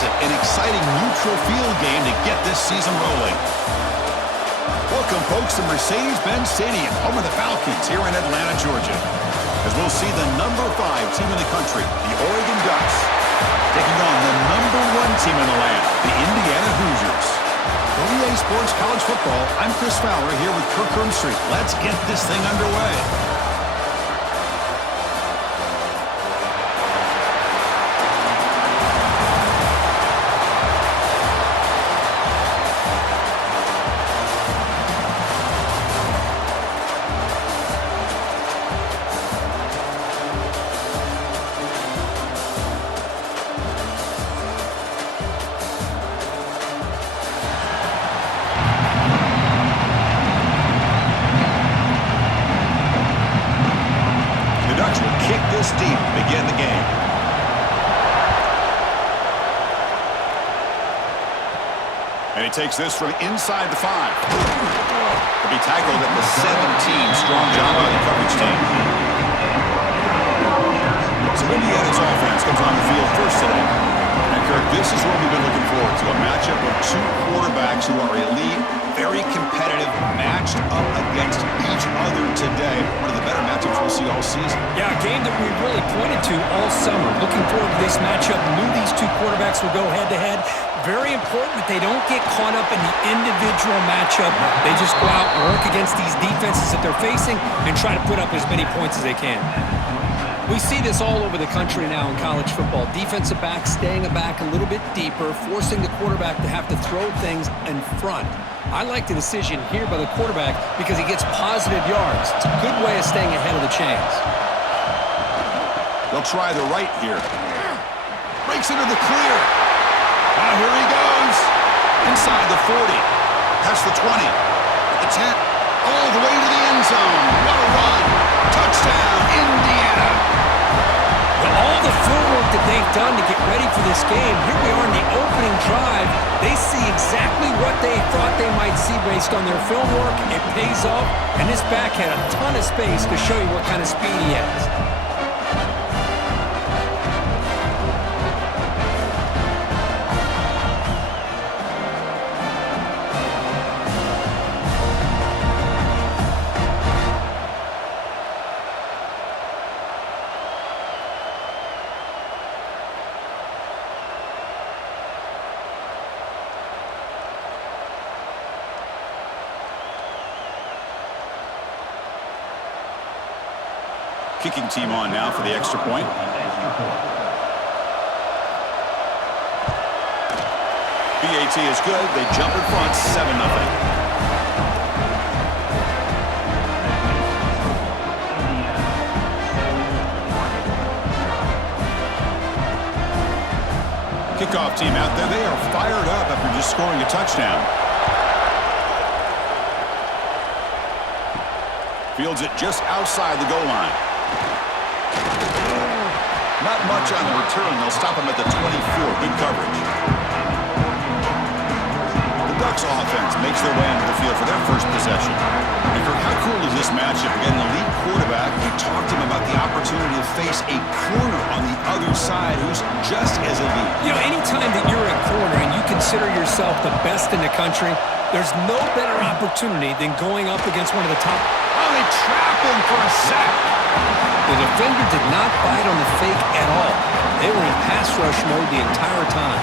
Yes, an exciting neutral field game to get this season rolling. Welcome, folks, to Mercedes-Benz Stadium, home of the Falcons here in Atlanta, Georgia. As we'll see the number 5 team in the country, the Oregon Ducks, taking on the number 1 team in the land, the Indiana Hoosiers. For EA Sports College Football, I'm Chris Fowler here with Kirk Street. Let's get this thing underway. Deep begin the game. And he takes this from inside the 5. He'll be tackled at the 17. Strong job by the coverage team. So Indiana's offense comes on the field first today. And Kirk, this is what we've been looking forward to, a matchup of 2 quarterbacks who are elite, very competitive, matched up against each other today. One of the better matchups we'll see all season. Yeah, a game that we really pointed to all summer. Looking forward to this matchup. Knew these 2 quarterbacks would go head-to-head. Very important that they don't get caught up in the individual matchup. They just go out and work against these defenses that they're facing and try to put up as many points as they can. We see this all over the country now in college football. Defensive backs staying back a little bit deeper, forcing the quarterback to have to throw things in front. I like the decision here by the quarterback because he gets positive yards. It's a good way of staying ahead of the chains. They'll try the right here. Breaks into the clear. Now here he goes. Inside the 40. Past the 20. At the 10. All the way to the end zone. What a run. Touchdown, Indiana. Well, all the footwork that they've done to get ready for this game, here we are in the opening drive. They see exactly what they thought they might see based on their film work. It pays off, and this back had a ton of space to show you what kind of speed he has. Kicking team on now for the extra point. BAT is good. They jump in front, 7-0. Kickoff team out there. They are fired up after just scoring a touchdown. Fields it just outside the goal line. Not much on the return. They'll stop him at the 24. Good coverage. The Ducks offense makes their way into the field for their first possession. And Kirk, how cool is this matchup? Again, an elite quarterback. We talked to him about the opportunity to face a corner on the other side who's just as elite. You know, anytime that you're a corner and you consider yourself the best in the country, there's no better opportunity than going up against one of the top. Oh, they trap him for a sack. The defender did not bite on the fake at all. They were in pass rush mode the entire time.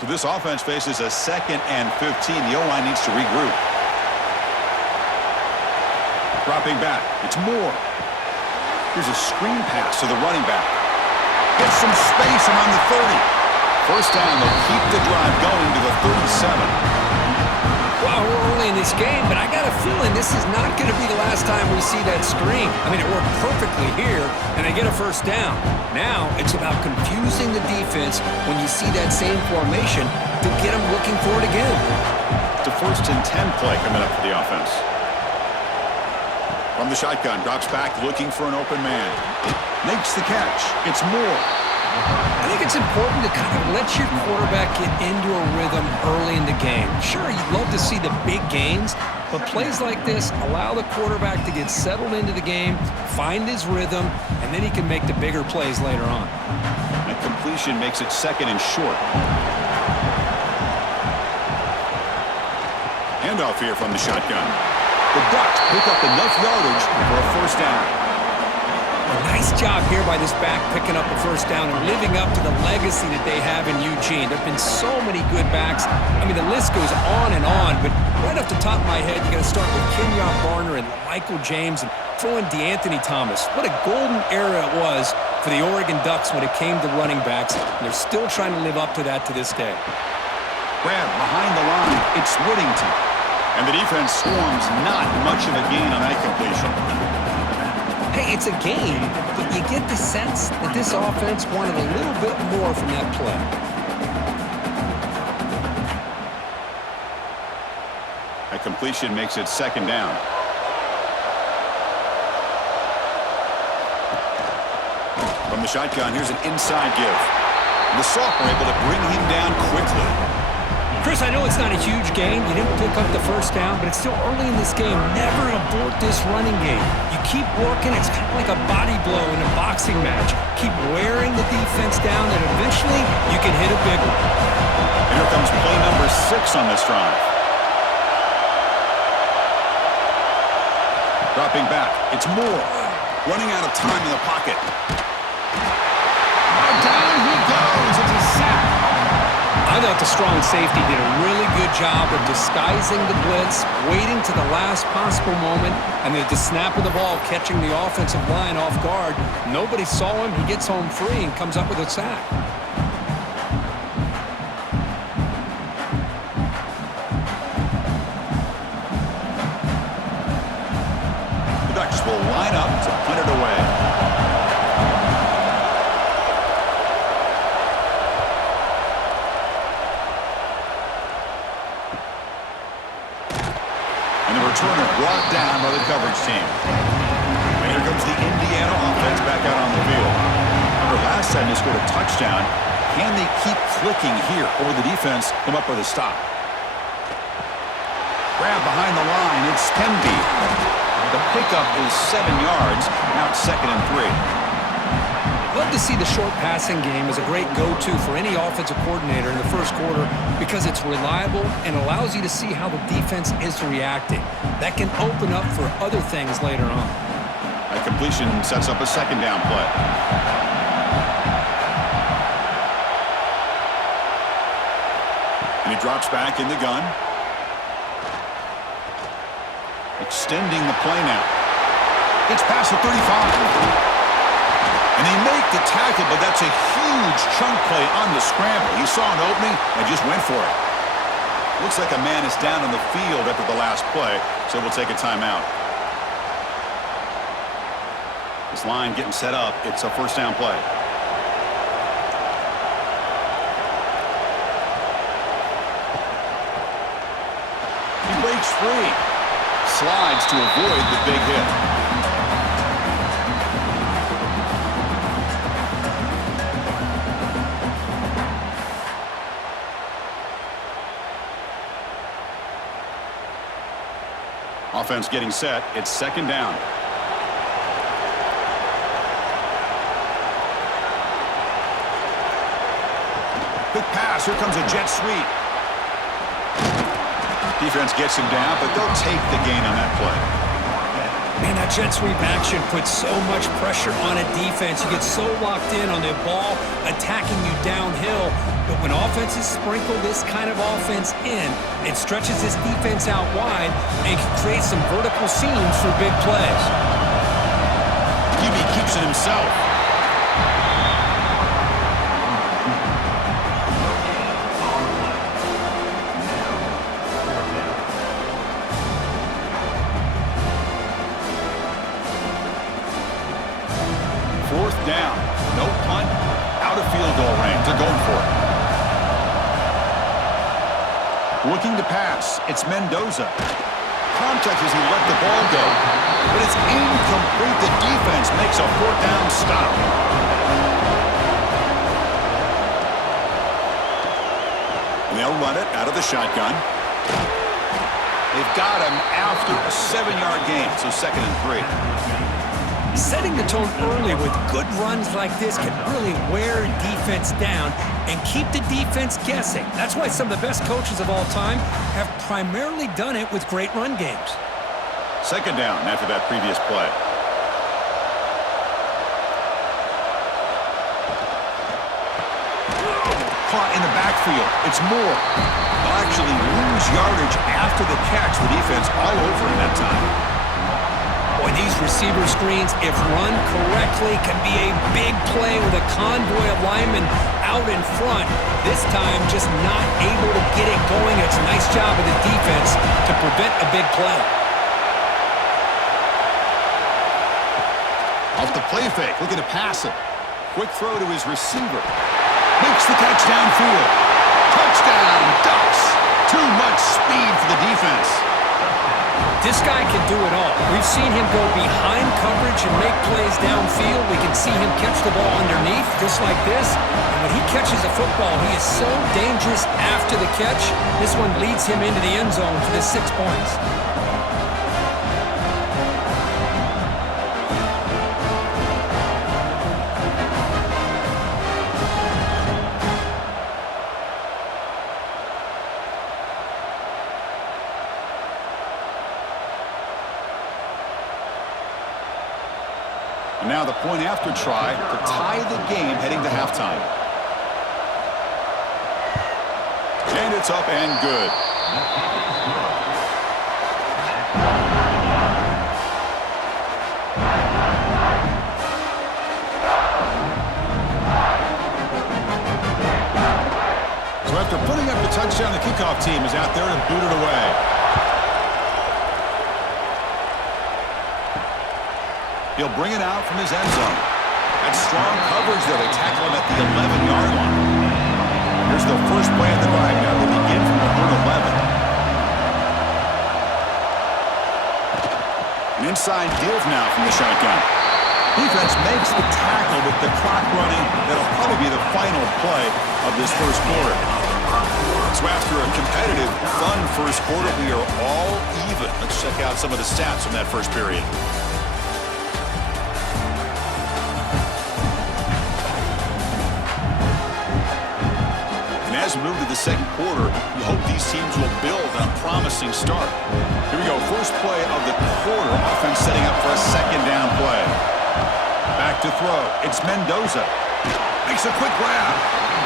So this offense faces a 2nd and 15. The O-line needs to regroup. Dropping back. It's Moore. Here's a screen pass to the running back. Gets some space around the 30. First down, they'll keep the drive going to the 37. Well, we're early in this game, but I got a feeling this is not going to be the last time we see that screen. I mean, it worked perfectly here, and they get a first down. Now, it's about confusing the defense when you see that same formation to get them looking for it again. It's a 1st and 10 play coming up for the offense. From the shotgun, drops back looking for an open man. Makes the catch. It's Moore. I think it's important to kind of let your quarterback get into a rhythm early in the game. Sure, you'd love to see the big gains, but plays like this allow the quarterback to get settled into the game, find his rhythm, and then he can make the bigger plays later on. That completion makes it second and short. Handoff here from the shotgun. The Ducks pick up enough yardage for a first down. A nice job here by this back picking up a first down and living up to the legacy that they have in Eugene. There have been so many good backs. I mean, the list goes on and on, but right off the top of my head, you got to start with Kenyon Barner and Michael James and throw in DeAnthony Thomas. What a golden era it was for the Oregon Ducks when it came to running backs, and they're still trying to live up to that to this day. Grab behind the line. It's Whittington. And the defense swarms not much of a gain on that completion. Hey, it's a game, but you get the sense that this offense wanted a little bit more from that play. That completion makes it second down. From the shotgun, here's an inside give. And the sophomore able to bring him down quickly. Chris, I know it's not a huge gain. You didn't pick up the first down, but it's still early in this game. Never abort this running game. You keep working. It's kind of like a body blow in a boxing match. Keep wearing the defense down, and eventually you can hit a big one. And here comes play number 6 on this drive. Dropping back. It's Moore. Running out of time in the pocket. Now down he goes. It's a sack. I thought the strong safety did a really good job of disguising the blitz, waiting to the last possible moment, and at the snap of the ball, catching the offensive line off guard. Nobody saw him. He gets home free and comes up with a sack. The Ducks will line up to punt it away. Returner brought down by the coverage team. And here comes the Indiana offense back out on the field. Remember, last time they scored a touchdown. Can they keep clicking here, or the defense come up with a stop? Grab behind the line. It's Temby. The pickup is 7 yards. Now it's second and 3. Love to see the short passing game as a great go-to for any offensive coordinator in the first quarter because it's reliable and allows you to see how the defense is reacting. That can open up for other things later on. That completion sets up a second down play. And he drops back in the gun. Extending the play now. Gets past the 35. And they make the tackle, but that's a huge chunk play on the scramble. He saw an opening and just went for it. Looks like a man is down on the field after the last play, so we'll take a timeout. This line getting set up. It's a first down play. He breaks free. Slides to avoid the big hit. Offense getting set. It's second down. Quick pass. Here comes a jet sweep. Defense gets him down, but they'll take the gain on that play. Man, that jet sweep action puts so much pressure on a defense. You get so locked in on the ball attacking you downhill. But when offenses sprinkle this kind of offense in, it stretches this defense out wide and can create some vertical seams for big plays. QB keeps it himself. Fourth down. No punt. Out of field goal range. They're going for it. Looking to pass. It's Mendoza. Contact as he let the ball go. But it's incomplete. The defense makes a fourth down stop. run it out of the shotgun. They've got him after a 7-yard gain, so 2nd and 3. Setting the tone early with good runs like this can really wear defense down and keep the defense guessing. That's why some of the best coaches of all time have primarily done it with great run games. 2nd down after that previous play. Caught in the backfield. It's Moore. They'll actually lose yardage after the catch. The defense all over him that time. Boy, these receiver screens, if run correctly, can be a big play with a convoy of linemen out in front. This time, just not able to get it going. It's a nice job of the defense to prevent a big play. Off the play fake, looking to pass it. Quick throw to his receiver. Makes the catch downfield. Touchdown, Ducks. Too much speed for the defense. This guy can do it all. We've seen him go behind coverage and make plays downfield. We can see him catch the ball underneath, just like this. And when he catches a football, he is so dangerous after the catch. This one leads him into the end zone for the 6 points. And now the point after try to tie the game heading to halftime. And it's up and good. So after putting up the touchdown, the kickoff team is out there to boot it away. He'll bring it out from his end zone. That's strong coverage there. They tackle him at the 11-yard line. Here's the first play of the drive. Now they begin from their own 11. An inside give now from the shotgun. Defense makes the tackle with the clock running. That'll probably be the final play of this first quarter. So after a competitive, fun first quarter, we are all even. Let's check out some of the stats from that first period. As we move to the second quarter, we hope these teams will build on a promising start. Here we go. First play of the quarter. Offense setting up for a 2nd down play. Back to throw. It's Mendoza. Makes a quick grab.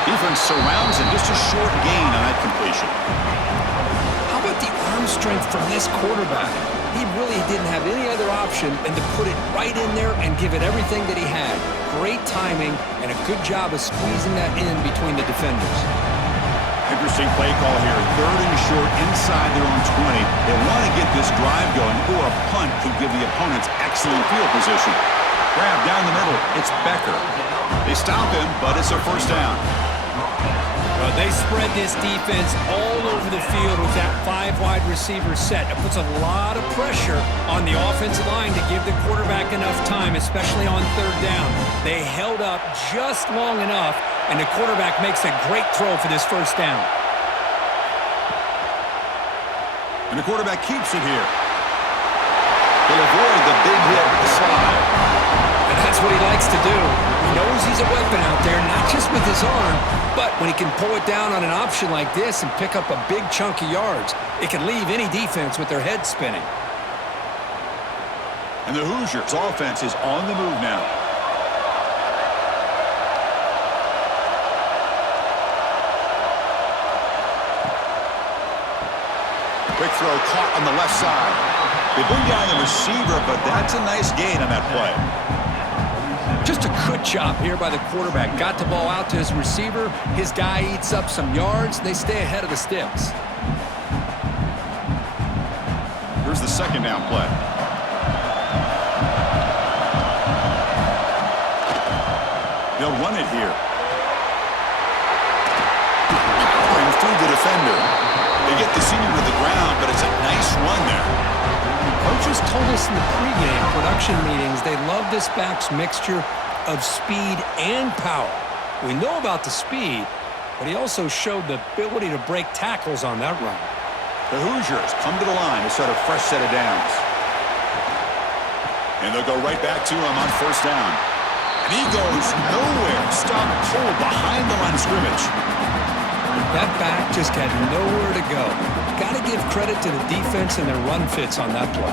Defense surrounds him. Just a short gain on that completion. How about the arm strength from this quarterback? He really didn't have any other option than to put it right in there and give it everything that he had. Great timing and a good job of squeezing that in between the defenders. Interesting play call here. 3rd and short inside their own 20. They want to get this drive going, or a punt could give the opponents excellent field position. Grab down the middle. It's Becker. They stop him, but it's a first down. Well, they spread this defense all over the field with that 5-wide receiver set. It puts a lot of pressure on the offensive line to give the quarterback enough time, especially on 3rd down. They held up just long enough, and the quarterback makes a great throw for this first down. And the quarterback keeps it here. He'll avoid the big hit with the slide. And that's what he likes to do. He knows he's a weapon out there, not just with his arm, but when he can pull it down on an option like this and pick up a big chunk of yards, it can leave any defense with their head spinning. And the Hoosiers' offense is on the move now. Quick throw caught on the left side. They bring down the receiver, but that's a nice gain on that play. Just a good job here by the quarterback. Got the ball out to his receiver. His guy eats up some yards. They stay ahead of the sticks. Here's the 2nd down play. They'll run it here. Powering through the defender. They get the senior to the ground, but it's a nice run there. Coaches told us in the pregame production meetings they love this back's mixture of speed and power. We know about the speed, but he also showed the ability to break tackles on that run. The Hoosiers come to the line to start a fresh set of downs. And they'll go right back to him on first down. And he goes nowhere. Stopped cold behind the line of scrimmage. That back just had nowhere to go. Got to give credit to the defense and their run fits on that play.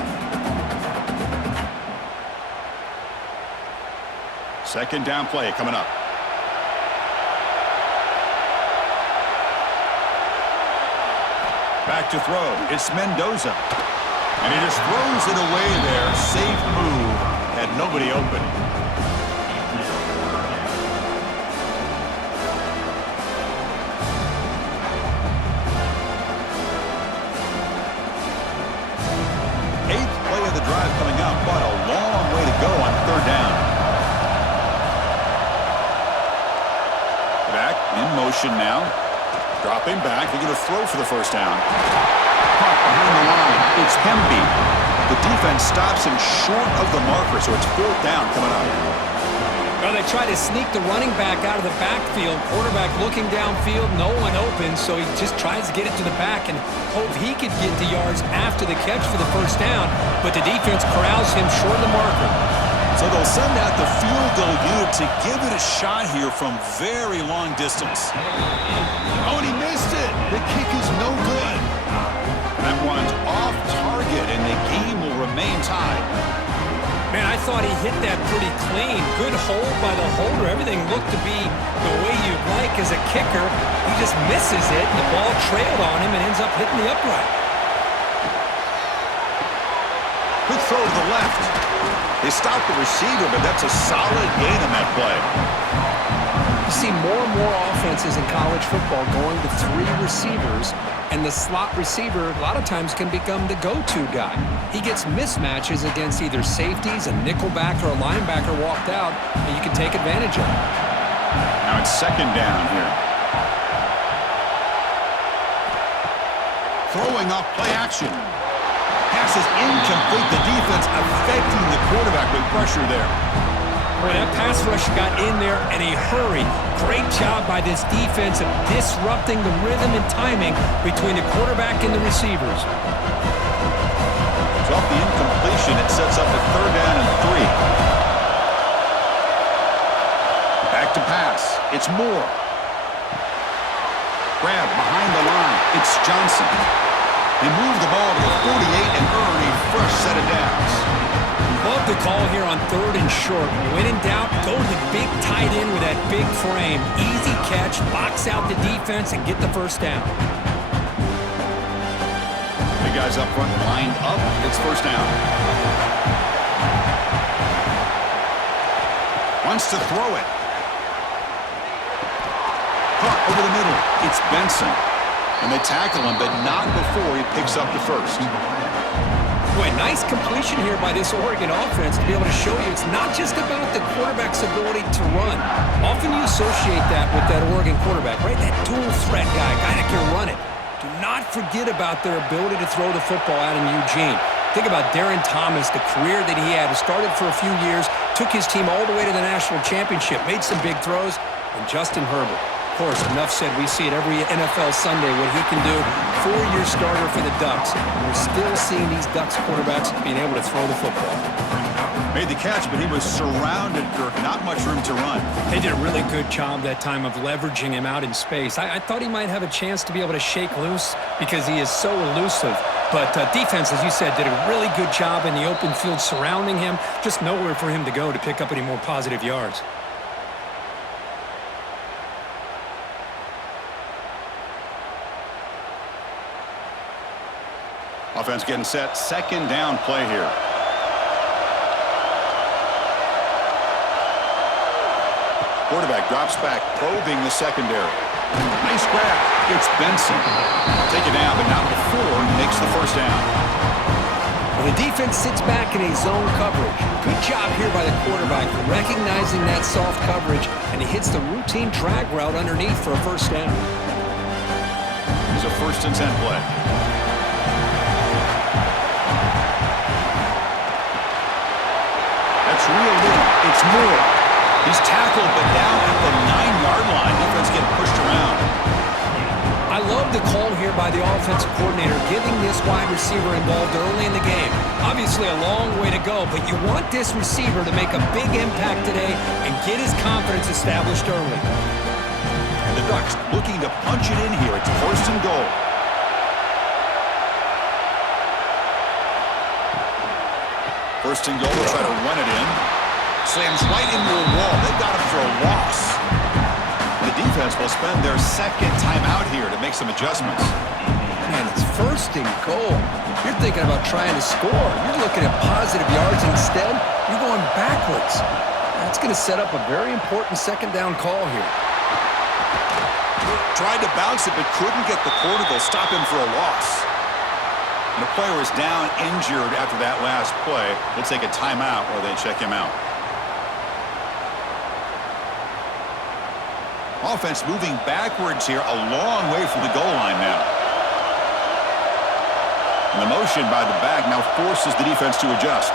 Second down play coming up. Back to throw. It's Mendoza. And he just throws it away there. Safe move. Had nobody open. Eighth play of the drive coming up, but a long way to go on third down. Back in motion now. Dropping back. They're going to throw for the first down. Caught behind the line. It's Hemby. The defense stops him short of the marker, so it's fourth down coming up. Well, they try to sneak the running back out of the backfield. Quarterback looking downfield, no one open, so he just tries to get it to the back and hope he could get the yards after the catch for the first down, but the defense corrals him short of the marker. So they'll send out the field goal unit to give it a shot here from very long distance. Oh, and he missed it. The kick is no good. That one's off target, and the game will remain tied. Man, I thought he hit that pretty clean. Good hold by the holder. Everything looked to be the way you'd like as a kicker. He just misses it. The ball trailed on him and ends up hitting the upright. Good throw to the left. They stopped the receiver, but that's a solid gain on that play. You see more and more offenses in college football going to three receivers, and the slot receiver a lot of times can become the go-to guy. He gets mismatches against either safeties, a nickelback, or a linebacker walked out, and you can take advantage of it. Now it's second down here. Throwing off play action. Pass is incomplete. The defense affecting the quarterback with pressure there. Boy, that pass rush got in there in a hurry. Great job by this defense of disrupting the rhythm and timing between the quarterback and the receivers. So off the incompletion, it sets up a third down and 3. Back to pass. It's Moore. Grab behind the line. It's Johnson. They move the ball to the 48 and earn a fresh set of downs. Love the call here on third and short. When in doubt, go to the big tight end with that big frame. Easy catch, box out the defense, and get the first down. The guys up front lined up. It's first down. Wants to throw it. Caught over the middle. It's Benson. And they tackle him, but not before he picks up the first. Boy, nice completion here by this Oregon offense to be able to show you it's not just about the quarterback's ability to run. Often you associate that with that Oregon quarterback, right? That dual threat guy that can run it. Do not forget about their ability to throw the football out in Eugene. Think about Darren Thomas, the career that he had. He started for a few years, took his team all the way to the national championship, made some big throws, and Justin Herbert. Of course, enough said, we see it every NFL Sunday what he can do. 4-year starter for the Ducks. And we're still seeing these Ducks quarterbacks being able to throw the football. Made the catch, but he was surrounded, Kirk. Not much room to run. They did a really good job that time of leveraging him out in space. I thought he might have a chance to be able to shake loose because he is so elusive. But defense, as you said, did a really good job in the open field surrounding him. Just nowhere for him to go to pick up any more positive yards. Offense getting set. Second down play here. Quarterback drops back, probing the secondary. Nice grab. It's Benson. Take it down, but not before he makes the first down. Well, the defense sits back in a zone coverage. Good job here by the quarterback recognizing that soft coverage, and he hits the routine drag route underneath for a first down. Here's a 1st and 10 play. That's real low. It's Moore. He's tackled, but down at the 9-yard line. Defense getting pushed around. I love the call here by the offensive coordinator, getting this wide receiver involved early in the game. Obviously a long way to go, but you want this receiver to make a big impact today and get his confidence established early. And the Ducks looking to punch it in here. It's 1st and goal. First and goal, they'll try to run it in. Slams right into a wall. They've got him for a loss. The defense will spend their second timeout here to make some adjustments. Man, it's 1st and goal. You're thinking about trying to score. You're looking at positive yards. Instead, you're going backwards. That's going to set up a very important second down call here. Tried to bounce it, but couldn't get the quarter. They'll stop him for a loss. And the player is down injured after that last play. We'll take a timeout while they check him out. Offense moving backwards here, a long way from the goal line now. And the motion by the back now forces the defense to adjust.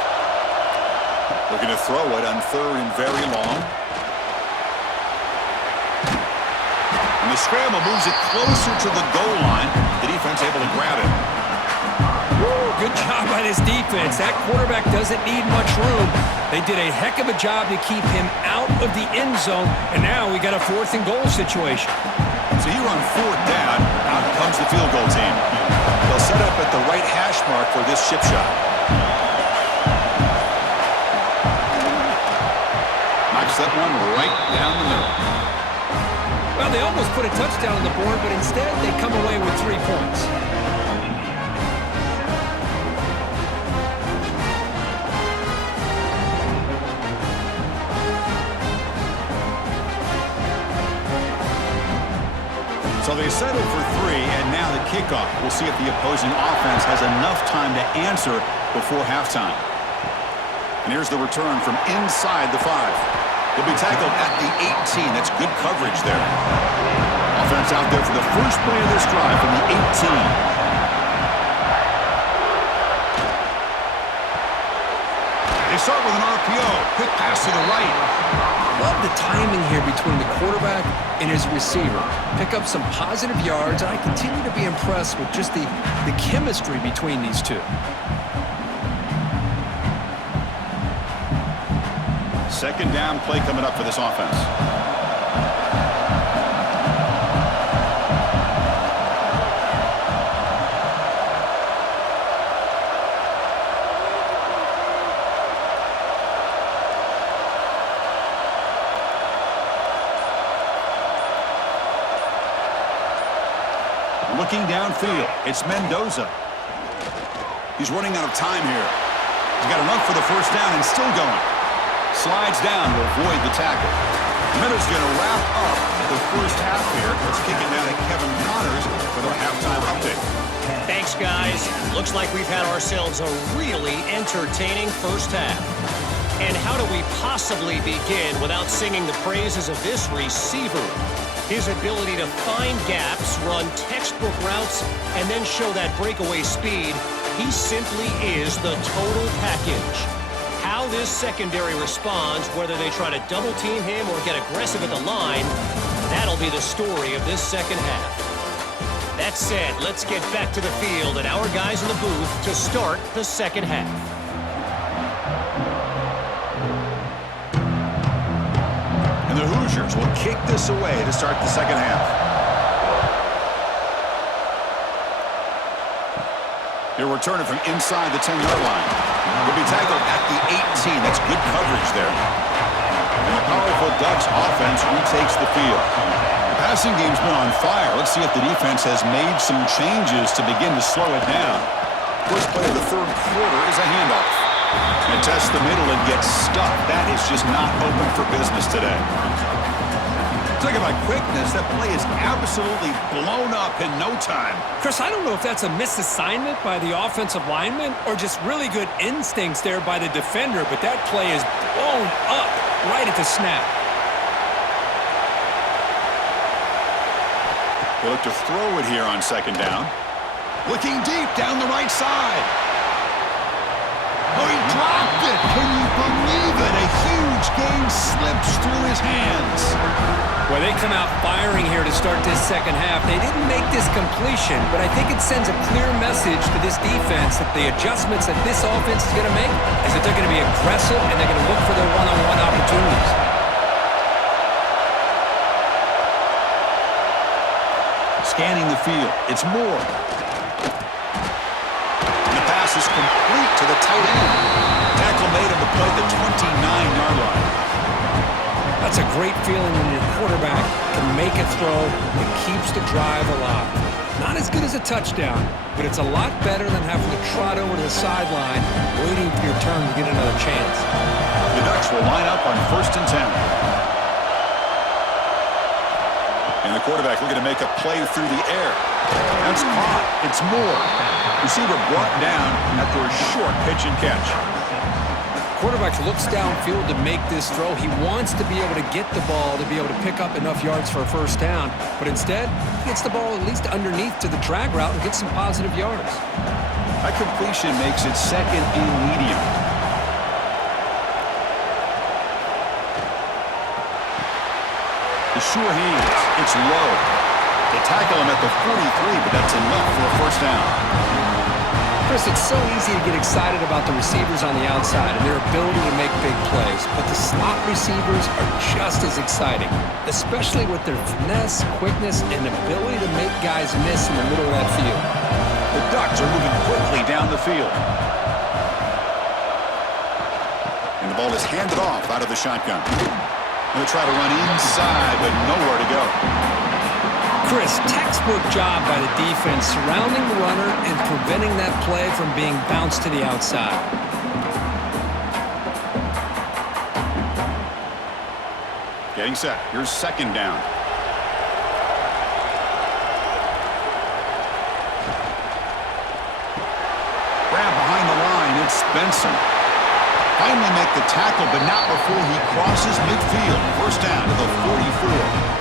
Looking to throw it on 3rd and very long. And the scramble moves it closer to the goal line. The defense able to grab it. Good job by this defense. That quarterback doesn't need much room. They did a heck of a job to keep him out of the end zone, and now we got a 4th and goal situation. So here on 4th down, out comes the field goal team. They'll set up at the right hash mark for this chip shot. Knocks that one right down the middle. Well, they almost put a touchdown on the board, but instead they come away with 3 points. So they settle for 3, and now the kickoff. We'll see if the opposing offense has enough time to answer before halftime. And here's the return from inside the 5. He'll be tackled at the 18. That's good coverage there. Offense out there for the first play of this drive from the 18. They start with an RPO. Quick pass to the right. Love the timing here between the quarterback and his receiver. Pick up some positive yards, and I continue to be impressed with just the chemistry between these two. Second down play coming up for this offense. Looking downfield, it's Mendoza. He's running out of time here. He's got enough for the 1st down and still going. Slides down to avoid the tackle. Minutes going to wrap up the first half here. Let's kick it down to Kevin Connors with our halftime update. Thanks, guys. Looks like we've had ourselves a really entertaining first half. And how do we possibly begin without singing the praises of this receiver? His ability to find gaps, run textbook routes, and then show that breakaway speed, he simply is the total package. How this secondary responds, whether they try to double-team him or get aggressive at the line, that'll be the story of this second half. That said, let's get back to the field and our guys in the booth to start the second half. The Hoosiers will kick this away to start the second half. He'll return it from inside the 10-yard line. He'll be tackled at the 18. That's good coverage there. And the powerful Ducks offense retakes the field. The passing game's been on fire. Let's see if the defense has made some changes to begin to slow it down. First play of the 3rd quarter is a handoff. And test the middle and get stuck. That is just not open for business today. Talk about quickness. That play is absolutely blown up in no time. Chris, I don't know if that's a misassignment by the offensive lineman or just really good instincts there by the defender, but that play is blown up right at the snap. They look to throw it here on second down. Looking deep down the right side. Oh, he dropped it. Can you believe it? A huge game slips through his hands. Well, they come out firing here to start this second half. They didn't make this completion, but I think it sends a clear message to this defense that the adjustments that this offense is going to make is that they're going to be aggressive and they're going to look for their one-on-one opportunities. Scanning the field. It's Moore. And the pass is complete to the tight end. Tackle made on the play at the 29-yard line. That's a great feeling when your quarterback can make a throw that keeps the drive alive. Not as good as a touchdown, but it's a lot better than having to trot over to the sideline waiting for your turn to get another chance. The Ducks will line up on 1st and 10. And the quarterback looking to make a play through the air. That's caught. It's Moore. Receiver brought down after a short pitch and catch. Quarterback looks downfield to make this throw. He wants to be able to get the ball to be able to pick up enough yards for a first down, but instead, he gets the ball at least underneath to the drag route and gets some positive yards. That completion makes it 2nd and medium. The sure hands. It's low. They tackle him at the 43, but that's enough for a first down. Chris, it's so easy to get excited about the receivers on the outside and their ability to make big plays, but the slot receivers are just as exciting, especially with their finesse, quickness, and ability to make guys miss in the middle of that field. The Ducks are moving quickly down the field. And the ball is handed off out of the shotgun. Going to try to run inside, but nowhere to go. Chris, textbook job by the defense surrounding the runner and preventing that play from being bounced to the outside. Getting set. Here's 2nd down. Grab behind the line. It's Benson. Finally make the tackle, but not before he crosses midfield. First down to the 44.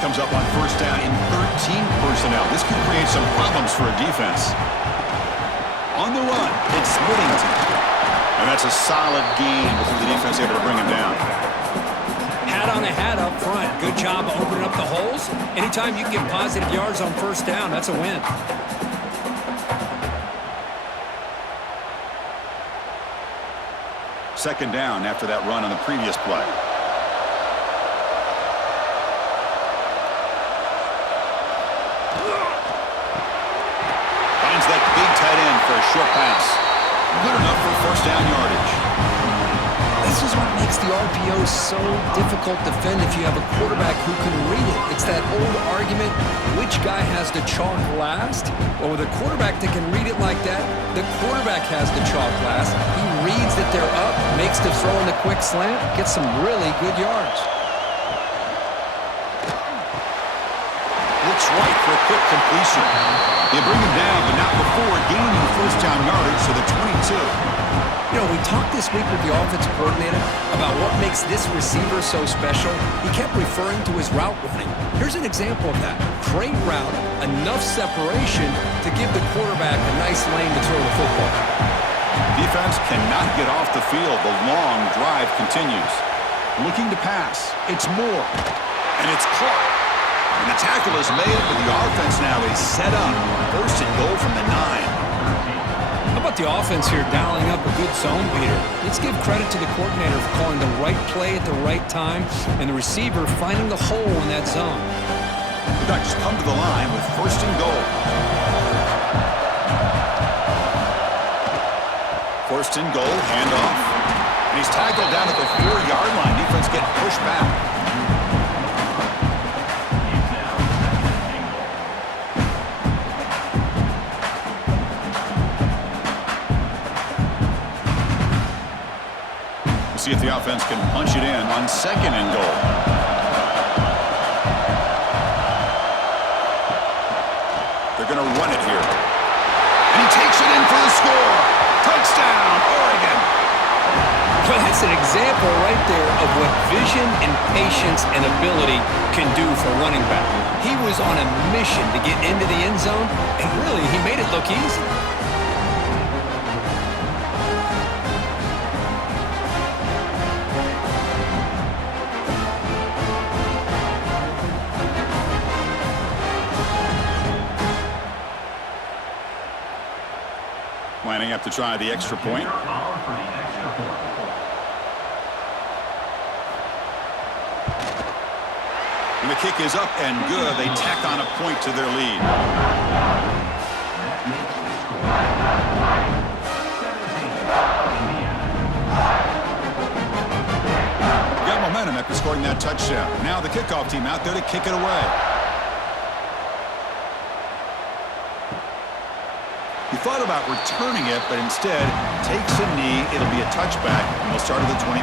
Comes up on first down in 13 personnel. This could create some problems for a defense. On the run, it's Whittington. And that's a solid gain before the defense able to bring him down. Hat on a hat up front. Good job of opening up the holes. Anytime you can get positive yards on first down, that's a win. Second down after that run on the previous play. That big tight end for a short pass. Good enough for first down yardage. This is what makes the RPO so difficult to defend if you have a quarterback who can read it. It's that old argument, which guy has the chalk last? Well, with a quarterback that can read it like that, the quarterback has the chalk last. He reads that they're up, makes the throw in the quick slant, gets some really good yards. Looks right for a quick completion. They bring him down, but not before gaining first down yardage to the 22. You know, we talked this week with the offensive coordinator about what makes this receiver so special. He kept referring to his route running. Here's an example of that. Great route, enough separation to give the quarterback a nice lane to throw the football. Defense cannot get off the field. The long drive continues. Looking to pass. It's Moore. And it's caught. And the tackle is made, but the offense now is set up. First and goal from the 9. How about the offense here dialing up a good zone beater? Let's give credit to the coordinator for calling the right play at the right time and the receiver finding the hole in that zone. The Ducks come to the line with first and goal. First and goal, handoff. And he's tackled down at the 4-yard line. Defense getting pushed back. See if the offense can punch it in on second and goal. They're going to run it here. And he takes it in for the score. Touchdown, Oregon. Well, that's an example right there of what vision and patience and ability can do for a running back. He was on a mission to get into the end zone, and really, he made it look easy. Lining up to try the extra point. And the kick is up and good. They tack on a point to their lead. Got momentum after scoring that touchdown. Now the kickoff team out there to kick it away. He thought about returning it, but instead takes a knee. It'll be a touchback, and they'll start at the 25.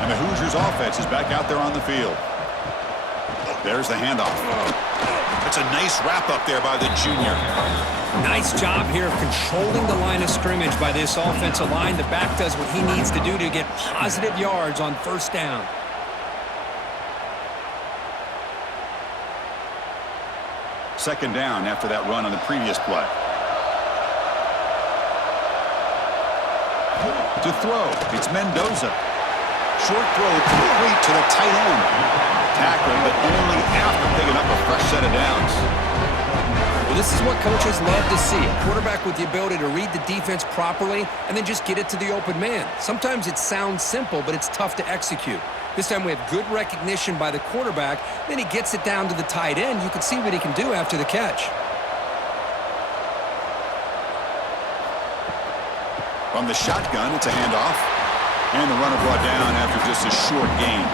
And the Hoosiers offense is back out there on the field. There's the handoff. It's a nice wrap up there by the junior. Nice job here of controlling the line of scrimmage by this offensive line. The back does what he needs to do to get positive yards on first down. Second down after that run on the previous play. To throw, it's Mendoza. Short throw complete to the tight end. Tackle, but only after picking up a fresh set of downs. Well, this is what coaches love to see. A quarterback with the ability to read the defense properly and then just get it to the open man. Sometimes it sounds simple, but it's tough to execute. This time we have good recognition by the quarterback. Then he gets it down to the tight end. You can see what he can do after the catch. From the shotgun, it's a handoff. And the runner brought down after just a short gain.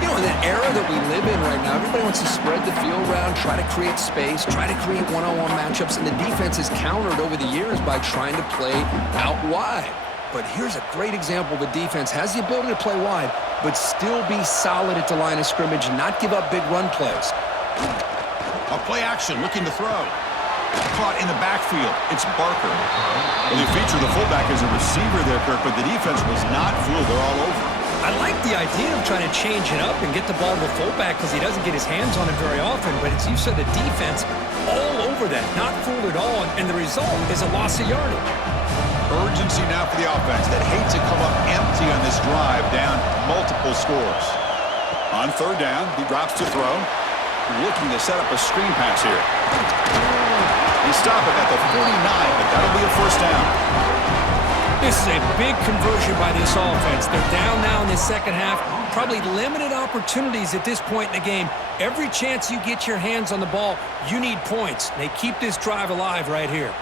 You know, in the era that we live in right now, everybody wants to spread the field around, try to create space, try to create one-on-one matchups, and the defense has countered over the years by trying to play out wide. But here's a great example. The defense has the ability to play wide, but still be solid at the line of scrimmage and not give up big run plays. A play action, looking to throw. Caught in the backfield. It's Barker. Well, they feature the fullback as a receiver there, Kirk, but the defense was not fooled. They're all over. I like the idea of trying to change it up and get the ball to the fullback because he doesn't get his hands on it very often. But as you said, the defense all over that, not fooled at all, and the result is a loss of yardage. Urgency now for the offense that hate to come up empty on this drive, down multiple scores. On third down, he drops to throw. Looking to set up a screen pass here. They stop it at the 49, but that'll be a first down. This is a big conversion by this offense. They're down now in the second half. Probably limited opportunities at this point in the game. Every chance you get your hands on the ball, you need points. They keep this drive alive right here.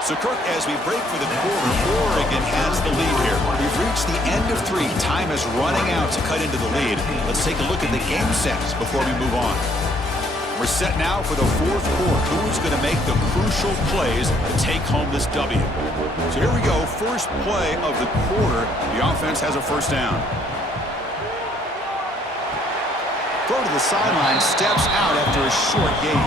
So, Kirk, as we break for the quarter, Oregon has the lead here. We've reached the end of 3. Time is running out to cut into the lead. Let's take a look at the game sets before we move on. We're set now for the fourth quarter. Who's going to make the crucial plays to take home this W? So here we go. First play of the quarter. The offense has a first down. Throw to the sideline, steps out after a short gain.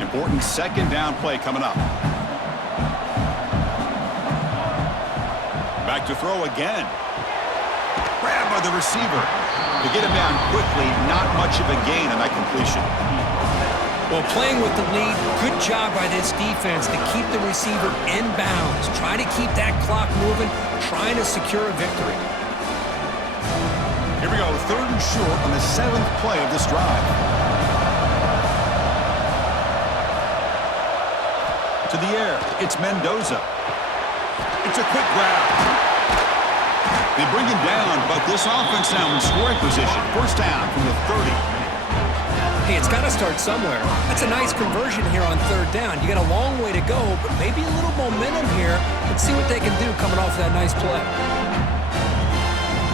Important second down play coming up. Back to throw again. Grabbed by the receiver. To get him down quickly, not much of a gain on that completion. Well, playing with the lead, good job by this defense to keep the receiver in bounds. Try to keep that clock moving, trying to secure a victory. Here we go, third and short on the 7th play of this drive. To the air, it's Mendoza. It's a quick grab. They bring him down, but this offense now in scoring position. First down from the 30. Hey, it's got to start somewhere. That's a nice conversion here on third down. You got a long way to go, but maybe a little momentum here. Let's see what they can do coming off that nice play.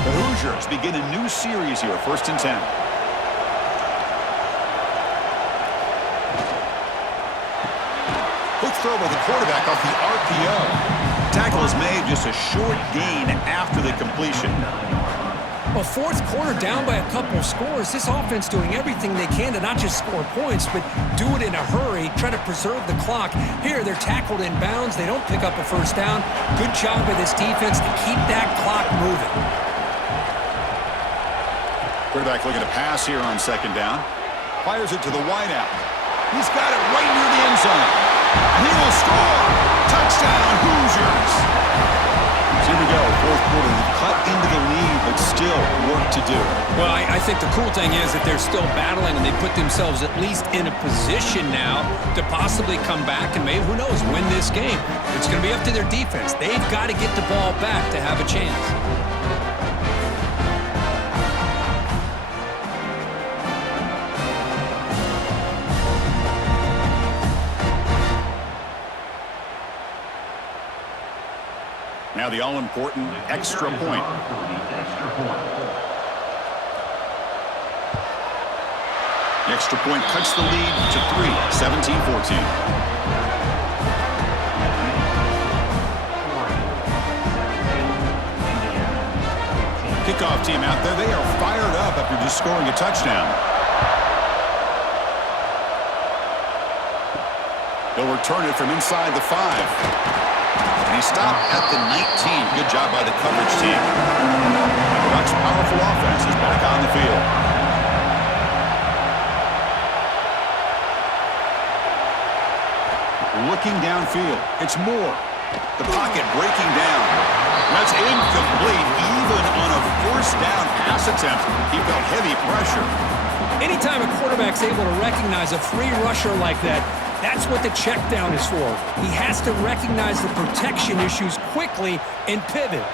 The Hoosiers begin a new series here, 1st and 10. throw by the quarterback off the RPO. Tackle is made, just a short gain after the completion. Well, fourth quarter down by a couple of scores. This offense doing everything they can to not just score points, but do it in a hurry, try to preserve the clock. Here, they're tackled in bounds. They don't pick up a first down. Good job by this defense to keep that clock moving. Quarterback looking to pass here on second down. Fires it to the wideout. He's got it right near the end zone. And he will score. Touchdown, Hoosiers. Here we go, fourth quarter. We've cut into the lead, but still work to do. Well, I think the cool thing is that they're still battling, and they put themselves at least in a position now to possibly come back and maybe, who knows, win this game. It's going to be up to their defense. They've got to get the ball back to have a chance. Now the all-important extra point. The extra point cuts the lead to 3, 17-14. Kickoff team out there. They are fired up after just scoring a touchdown. They'll return it from inside the 5. And he stopped at the 19. Good job by the coverage team. The Bucs' powerful offense is back on the field. Looking downfield. It's Moore. The pocket breaking down. That's incomplete. Even on a first down pass attempt, he felt heavy pressure. Anytime a quarterback's able to recognize a free rusher like that, that's what the check down is for. He has to recognize the protection issues quickly and pivot.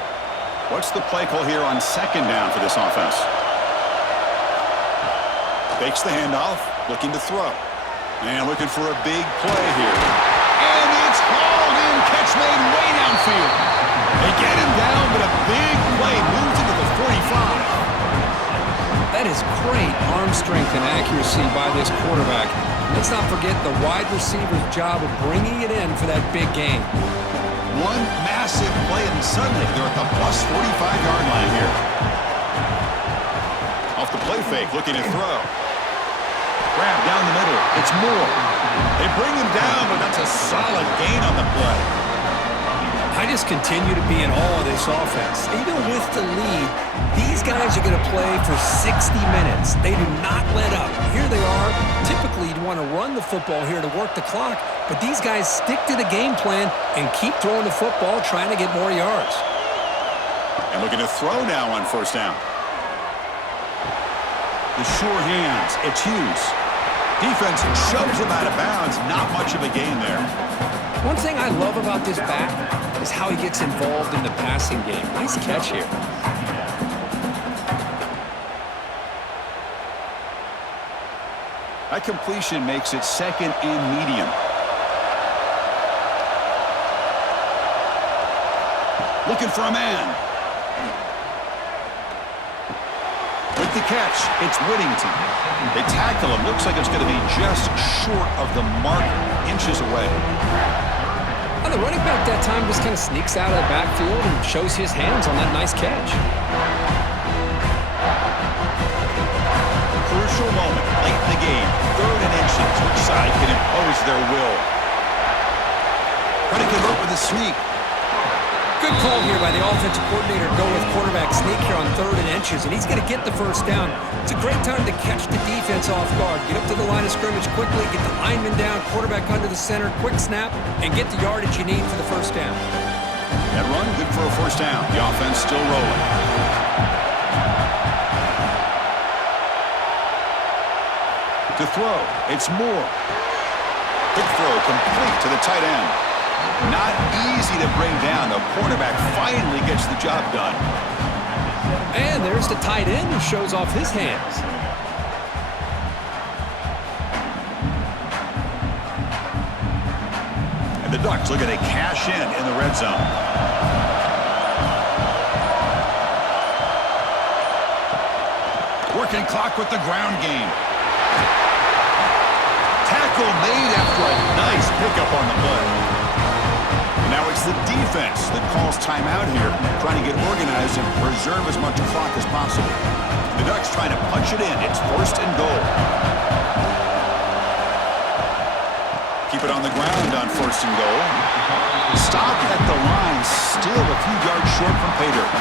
What's the play call here on second down for this offense? Fakes the handoff, looking to throw. And looking for a big play here. And it's hauled in, catch made way downfield. They get him down, but a big play moves into the 45. That is great arm strength and accuracy by this quarterback. Let's not forget the wide receiver's job of bringing it in for that big gain. One massive play, and suddenly they're at the plus 45-yard line here. Off the play fake, looking to throw. Grab down the middle. It's Moore. They bring him down, but that's a solid gain on the play. I just continue to be in awe of this offense. Even with the lead, these guys are going to play for 60 minutes. They do not let up. Here they are. Typically, you'd want to run the football here to work the clock, but these guys stick to the game plan and keep throwing the football, trying to get more yards. And looking to throw now on first down. The sure hands. It's Hughes. Defense shoves him out of bounds. Not much of a gain there. One thing I love about this back is how he gets involved in the passing game. Nice catch here. That completion makes it second and medium. Looking for a man. With the catch, it's Whittington. They tackle him. Looks like it's going to be just short of the mark, inches away. Well, the running back that time just kind of sneaks out of the backfield and shows his hands on that nice catch. Crucial moment late in the game. 3rd and inches. Which side can impose their will? Trying to convert with a sneak. Good call here by the offensive coordinator to go with quarterback sneak here on 3rd and inches, and he's going to get the first down. It's a great time to catch the defense off guard. Get up to the line of scrimmage quickly, get the lineman down, quarterback under the center, quick snap, and get the yardage you need for the first down. That run, good for a first down. The offense still rolling. To throw, it's Moore. Quick throw, complete to the tight end. Not easy to bring down. The quarterback finally gets the job done. And there's the tight end who shows off his hands. And the Ducks looking to cash in the red zone. Working clock with the ground game. tackle made after a nice pickup on the play. And now it's the defense that calls timeout here, trying to get organized and preserve as much clock as possible. The Ducks trying to punch it in. It's 1st and goal. Keep it on the ground on 1st and goal. Stop at the line, still a few yards short from pay dirt.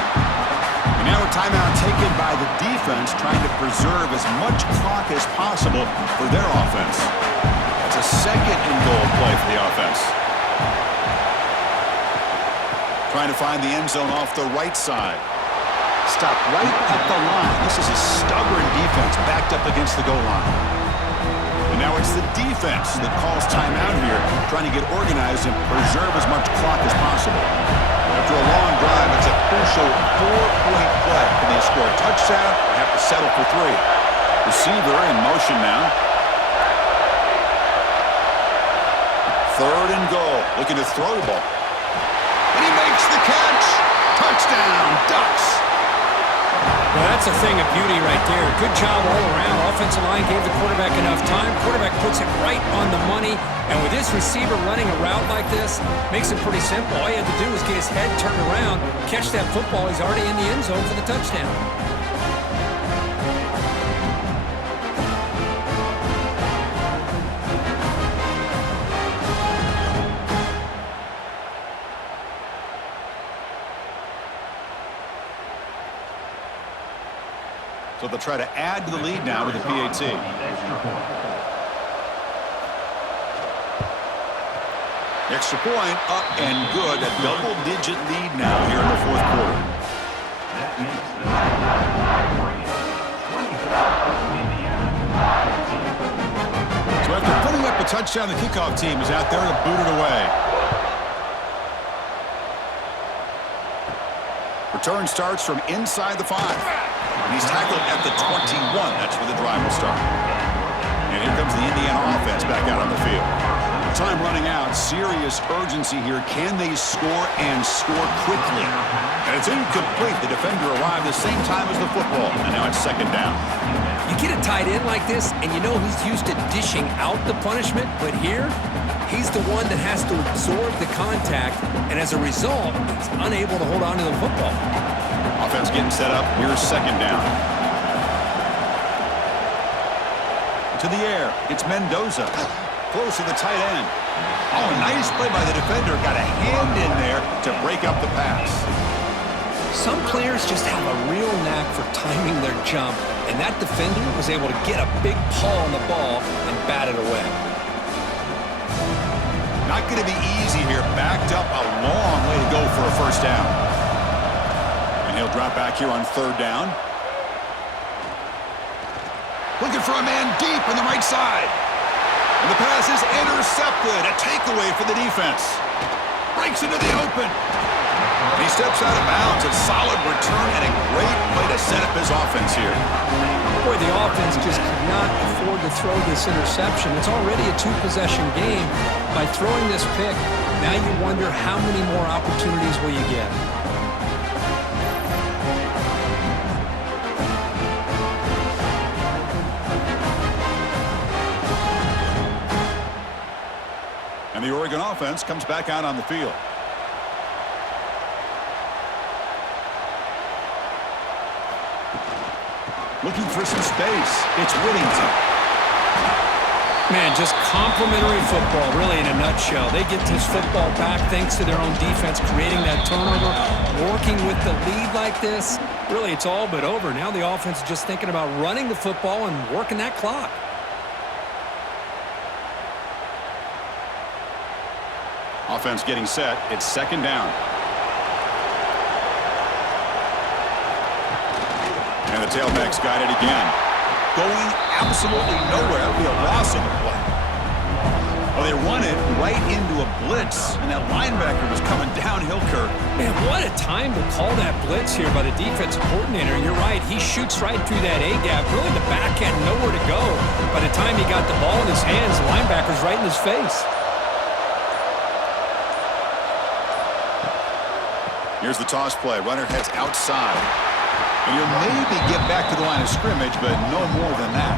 And now a timeout taken by the defense, trying to preserve as much clock as possible for their offense. It's a 2nd and goal play for the offense. Trying to find the end zone off the right side. Stop right at the line. This is a stubborn defense backed up against the goal line. And now it's the defense that calls timeout here, trying to get organized and preserve as much clock as possible. After a long drive, it's a crucial 4-point play. Can they score a touchdown or have to settle for 3? Receiver in motion now. 3rd and goal. Looking to throw the ball. And he makes the catch. Touchdown, Ducks. Well, that's a thing of beauty right there. Good job all around. Offensive line gave the quarterback enough time. Quarterback puts it right on the money. And with this receiver running a route like this, makes it pretty simple. All he had to do was get his head turned around, catch that football. He's already in the end zone for the touchdown. So they'll try to add to the lead now with the PAT. Extra point up and good. A double-digit lead now here in the 4th quarter. So after putting up a touchdown, the kickoff team is out there to boot it away. Return starts from inside the 5. And he's tackled at the 21. That's where the drive will start. And here comes the Indiana offense back out on the field. Time running out. Serious urgency here. Can they score and score quickly? And it's incomplete. The defender arrived the same time as the football. And now it's 2nd down. You get a tight end like this, and you know he's used to dishing out the punishment. But here, he's the one that has to absorb the contact. And as a result, he's unable to hold on to the football. Offense getting set up. Here's 2nd down. To the air. It's Mendoza. Close to the tight end. Oh, nice play by the defender. Got a hand in there to break up the pass. Some players just have a real knack for timing their jump, and that defender was able to get a big paw on the ball and bat it away. Not going to be easy here. Backed up a long way to go for a 1st down. And he'll drop back here on 3rd down. Looking for a man deep on the right side. And the pass is intercepted. A takeaway for the defense. Breaks into the open. And he steps out of bounds. A solid return and a great play to set up his offense here. Boy, the offense just could not afford to throw this interception. It's already a 2-possession game. By throwing this pick, now you wonder how many more opportunities will you get. And the Oregon offense comes back out on the field. Looking for some space. It's Whittington. Man, just complimentary football, really, in a nutshell. They get this football back thanks to their own defense, creating that turnover, working with the lead like this. Really, it's all but over. Now the offense is just thinking about running the football and working that clock. Offense getting set. It's 2nd down. And the tailback's got it again. Going absolutely nowhere. That'll be a loss of the play. Well, they run it right into a blitz, and that linebacker was coming downhill, Kirk. Man, what a time to call that blitz here by the defensive coordinator. You're right. He shoots right through that A-gap. Really, the back had nowhere to go. By the time he got the ball in his hands, the linebacker's right in his face. Here's the toss play. Runner heads outside. And you'll maybe get back to the line of scrimmage, but no more than that.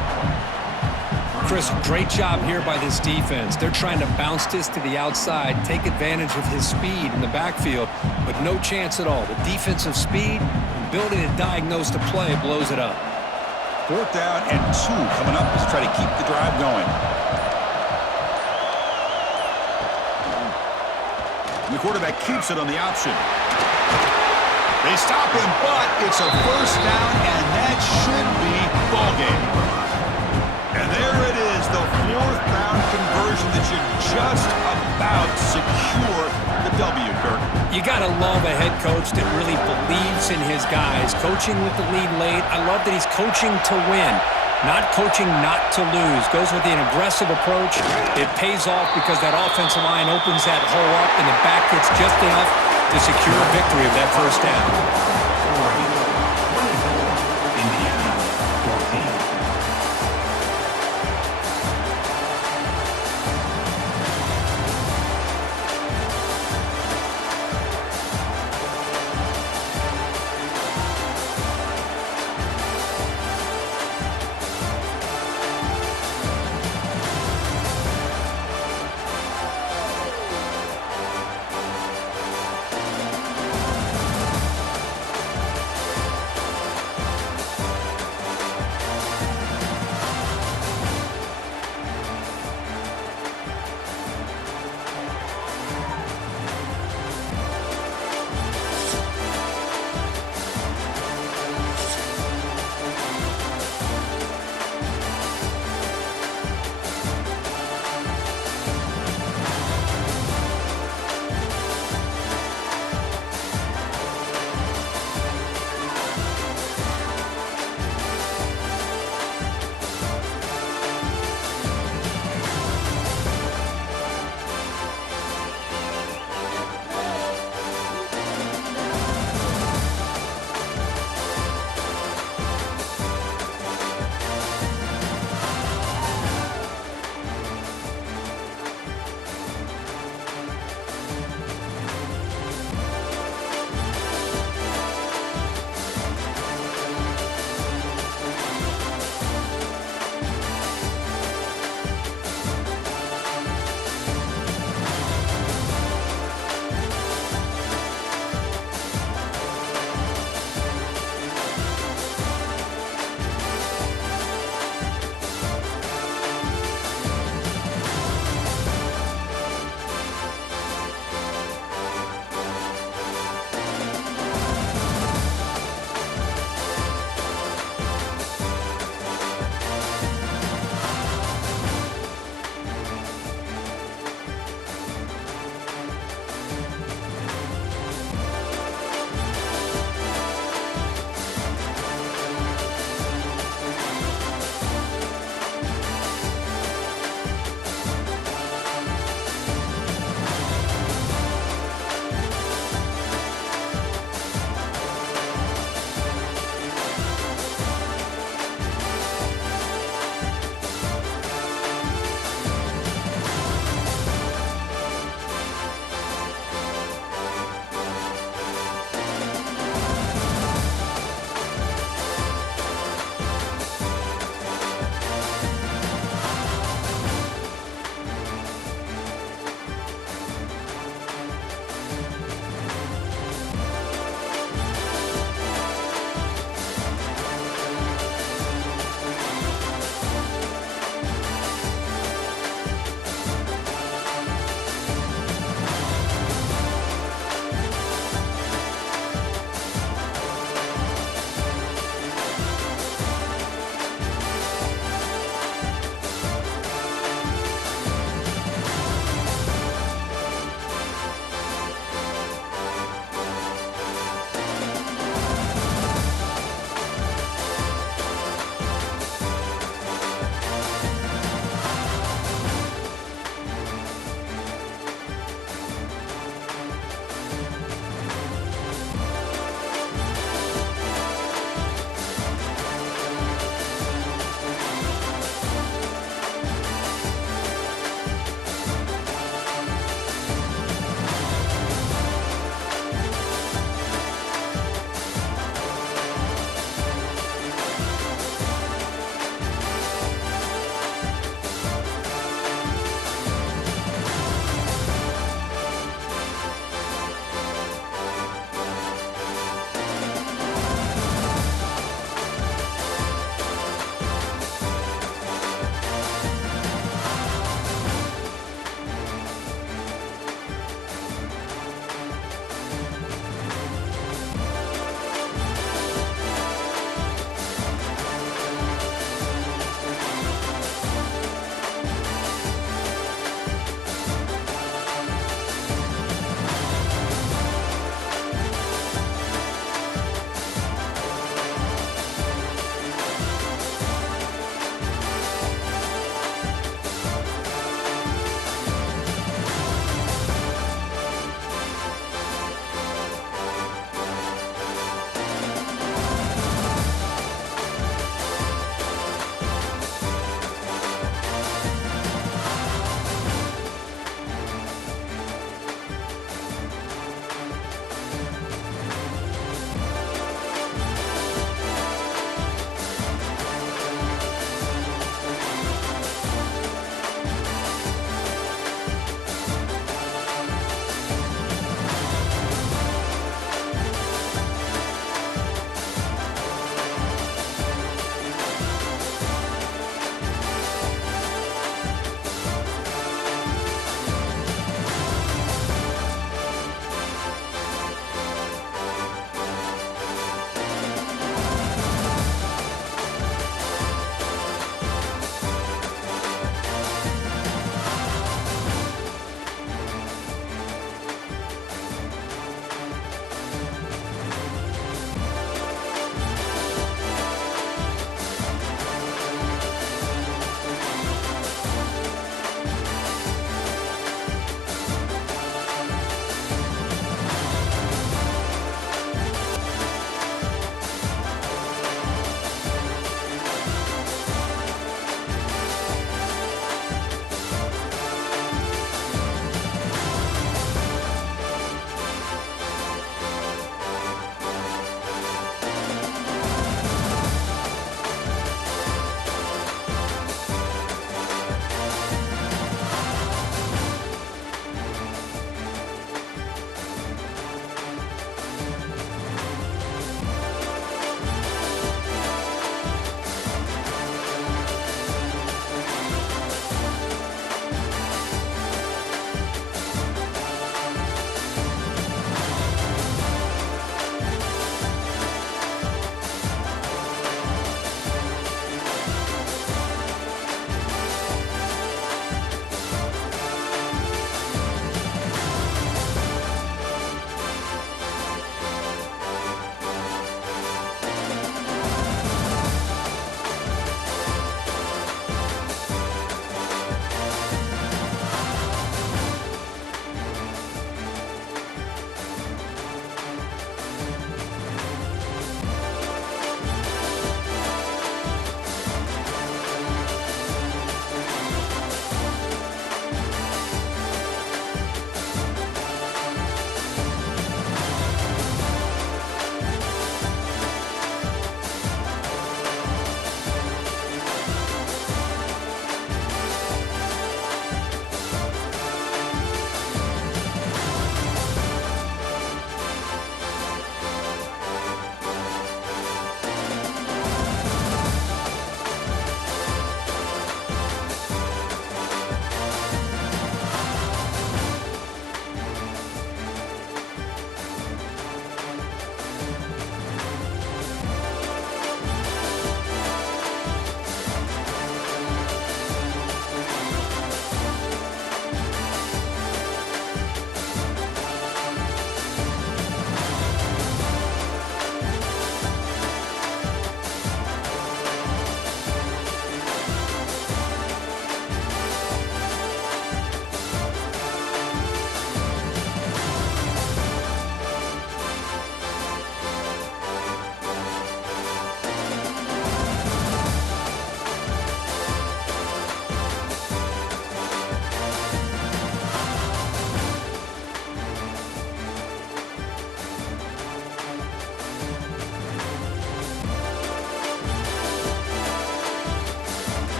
Chris, great job here by this defense. They're trying to bounce this to the outside, take advantage of his speed in the backfield, but no chance at all. The defensive speed and ability to diagnose the play blows it up. 4th down and 2 coming up as they try to keep the drive going. The quarterback keeps it on the option. They stop him, but it's a 1st down, and that should be ball game. And there it is, the 4th down conversion that should just about secure the W, Kirk. You got to love a head coach that really believes in his guys. Coaching with the lead late. I love that he's coaching to win, not coaching not to lose. Goes with an aggressive approach. It pays off because that offensive line opens that hole up, and the back gets just enough to secure a victory of that 1st down.